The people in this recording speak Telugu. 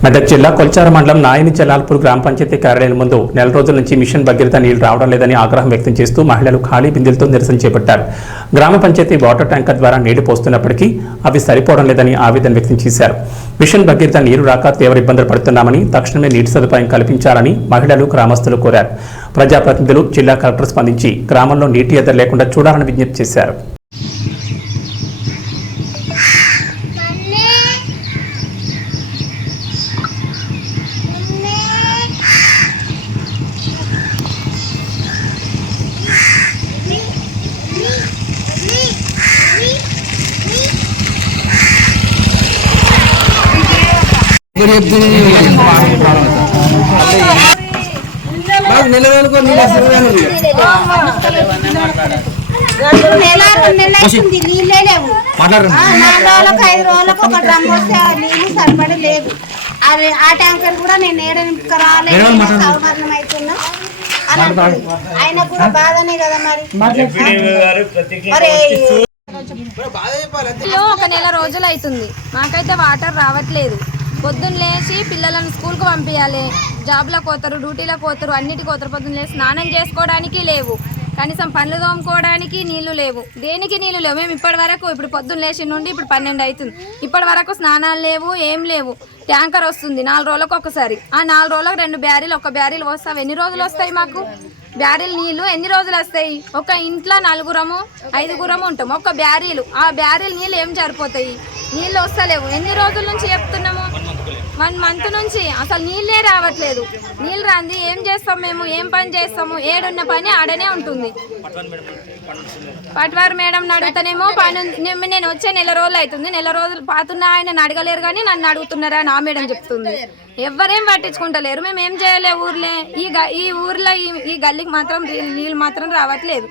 మెదక్ జిల్లా కొల్చార మండలం నాయని జలాల్పూర్ గ్రామ పంచాయతీ కార్యాలయం ముందు నెల రోజుల నుంచి మిషన్ భగీరథ నీళ్ళు రావడం లేదని ఆగ్రహం వ్యక్తం చేస్తూ మహిళలు ఖాళీ బిందెలతో నిరసన చేపట్టారు. గ్రామ పంచాయతీ వాటర్ ట్యాంకర్ ద్వారా నీళ్ళు పోస్తున్నప్పటికీ అవి సరిపోవడం లేదని ఆవేదన వ్యక్తం చేశారు. మిషన్ భగీరథ నీరు రాక తీవ్ర ఇబ్బందులు పడుతున్నామని తక్షణమే నీటి సదుపాయం కల్పించాలని మహిళలు గ్రామస్తులు కోరారు. ప్రజాప్రతినిధులు జిల్లా కలెక్టర్ స్పందించి గ్రామంలో నీటి ఎద్దరు లేకుండా చూడాలని విజ్ఞప్తి చేశారు నిలవేనుకో నీళ్ళు అసలు నెల రెండు నెలలు అవుతుంది నీళ్ళే లేవు ఆ, నాలుగు రోజులకు ఐదు రోజులకు ఒక డ్రమ్ వస్తే నీళ్ళు సరిపడి లేదు అది ఆ ట్యాంకర్ కూడా నేను ఏడ నింపుకురావాలి సౌకర్యం అవుతున్నా అని అంటుంది. ఆయన కూడా బాధనే కదా మరి మరి ఒక నెల రోజులు అవుతుంది మాకైతే వాటర్ రావట్లేదు పొద్దున్న లేచి పిల్లలను స్కూల్కి పంపించాలి జాబ్లకు పోతారు డ్యూటీలకు పోతారు అన్నిటికి పోతారు. పొద్దున్న లేచి స్నానం చేసుకోవడానికి లేవు. కనీసం పనులు తోముకోవడానికి నీళ్ళు లేవు. దేనికి నీళ్ళు లేవు? మేము ఇప్పటి వరకు ఇప్పుడు పొద్దున్న లేచి నుండి ఇప్పుడు పన్నెండు అవుతుంది. ఇప్పటి వరకు స్నానాలు లేవు ఏం లేవు. ట్యాంకర్ వస్తుంది నాలుగు రోజులకు ఒకసారి. ఆ నాలుగు రోజులకు రెండు బ్యారీలు ఒక బ్యారీలు వస్తావు. ఎన్ని రోజులు వస్తాయి మాకు? బ్యారీలు నీళ్ళు ఎన్ని రోజులు వస్తాయి? ఒక ఇంట్లో నలుగురము ఐదుగురము ఉంటాం. ఒక బ్యారీలు. ఆ బ్యారీలు నీళ్ళు ఏం సరిపోతాయి నీళ్ళు వస్తలేవు. ఎన్ని రోజుల నుంచి చెప్తున్నాం వన్ మంత్ నుంచి అసలు నీళ్ళే రావట్లేదు. నీళ్ళు రాంది ఏం చేస్తాం మేము ఏం పని చేస్తాము ఏడున్న పని ఆడనే ఉంటుంది. పట్వారు మేడం అడుగుతానేమో పని నేను వచ్చే నెల రోజులు అవుతుంది. నెల రోజులు పాతున్న ఆయన అడగలేరు కానీ నన్ను అడుగుతున్నారా నా మేడం చెప్తుంది. ఎవరేం పట్టించుకుంటలేరు. మేము ఏం చేయలే ఊర్లే. ఈ గ- ఈ ఊర్లో ఈ- ఈ గల్లీకి మాత్రం నీళ్ళు మాత్రం రావట్లేదు.